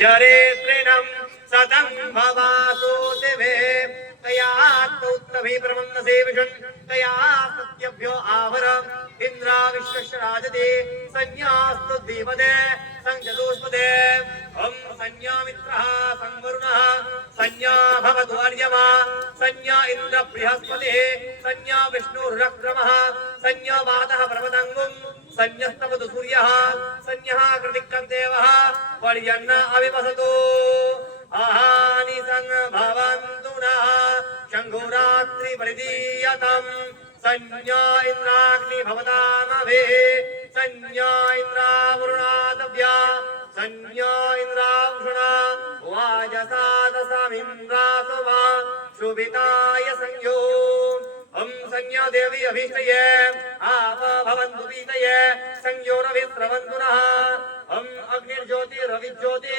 चरित्रिणं सतं भवासो दिवे तया उत्तभी प्रमन्नसे विषन् तया सत्यभ्यो आवर इन्द्रा विश्वस्य राजते संज्ञास्तु दीपदे संजतोस्पदे ॐ संज्ञामित्रः संवरुणः संज्ञा भवतु अर्यमा संज्ञा इन्द्र बृहस्पतिः संज्ञा विष्णुरुक्रमः संज्ञा वातः प्रमदङ्गुं संज्ञस्तवतु सूर्यः संज्ञः कृतिकं देवः पर्यन्न अविवसतु आहानि संभवन्तु नः शङ्घोरात्रि परिदीयतम् संज्ञा इन्द्राग्नि भवतामभे संज्ञा इन्द्रावरुणादव्या संज्ञा इन्द्रावृषणा वाजसादसमिन्द्रासुवा शुभिताय संयो ॐ संज्ञा देवी अभीष्टये आप भवन्तु पीतये संयोरभिस्रवन्तु नः ॐ अग्निर्ज्योतिरविज्योति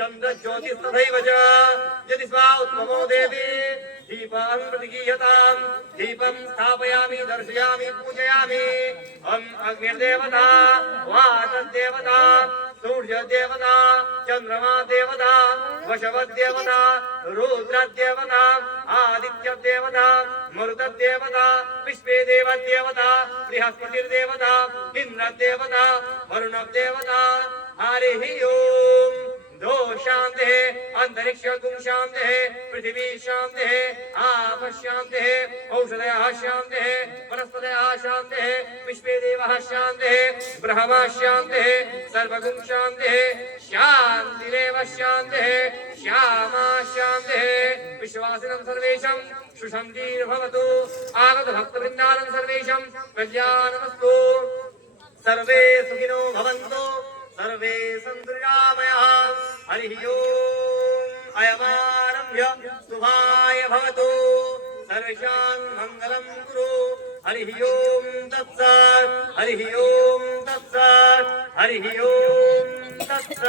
चन्द्रज्योतिस्तथैव च यदि स्वा उत्तमो देवी दीपं प्रतिगीयतां दीपं स्थापयामि दर्शयामि पूजयामि ॐ अग्निर्देवता वातदेवता सूर्यदेवता चन्द्रमा देवता वशवदेवता रुद्रदेवता आदित्यदेवता मरुतदेवता विश्वेदेवदेवता बृहस्पतिर्देवता इन्द्रदेवता वरुणदेवता हरिः ओम् दो शांति अंतरिक्ष गुम शांति पृथ्वी शांति आप शांति औषधयः शांति वनस्पतयः शांति विश्वे देवः शांति ब्रह्मा शांति सर्वगुण शांति शांतिरेव शांति श्यामा शांति विश्वासिनं सर्वेषां सुशान्तिर्भवतु आगत भक्तवृन्दानं सर्वेषां कल्याणमस्तु सर्वे सुखिनो भवन्तु सर्वे सन्तु निरामयाः हरिः ओम् अयमारभ्य शुभाय भवतु सर्वेषां मङ्गलं कुरु हरिः ओम् तत्सत् हरिः ओम् तत्सत् हरिः ओम् तत्सत्।